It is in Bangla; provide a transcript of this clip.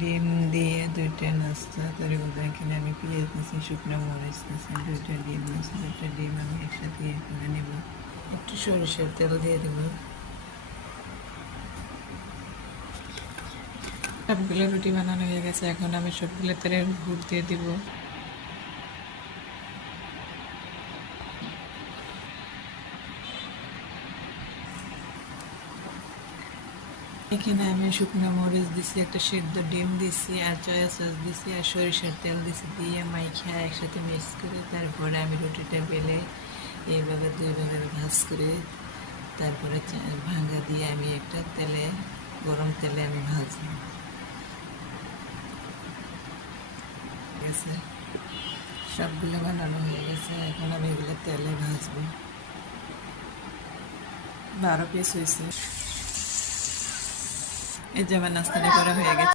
ডিম দিয়ে দুইটা নাস্তা তৈরি করবো। এখানে আমি পেঁয়াজ নিচ্ছি, শুকনো মরিচ নিচ্ছি, দুইটা ডিম নিচ্ছি। দুইটা ডিম আমি একসাথে ইয়ে করে নেব। একটু সরিষার তেল দিয়ে দেবো। সবগুলো রুটি বানানো হয়ে গেছে, এখন আমি সবগুলো তেলের উপর দিয়ে দিব। এখানে আমি শুকনো মরিচ দিছি, একটা সিদ্ধ ডিম দিছি, আর চয়া সস দিছি, আর সরিষার তেল দিছি। দিয়ে মাইখা একসাথে মিক্স করে তারপরে আমি রুটিটা বেলে এইভাবে দুই ভাগে ভাঁজ করে তারপরে ভাঙা দিয়ে আমি একটা তেলে, গরম তেলে আমি ভাজবো। ঠিক আছে, সবগুলো বানানো হয়ে গেছে, এখন আমি এগুলো তেলে ভাজবো। 12 পিস হয়েছে। এই যে আমার নাস্তাটা করা হয়ে গেছে।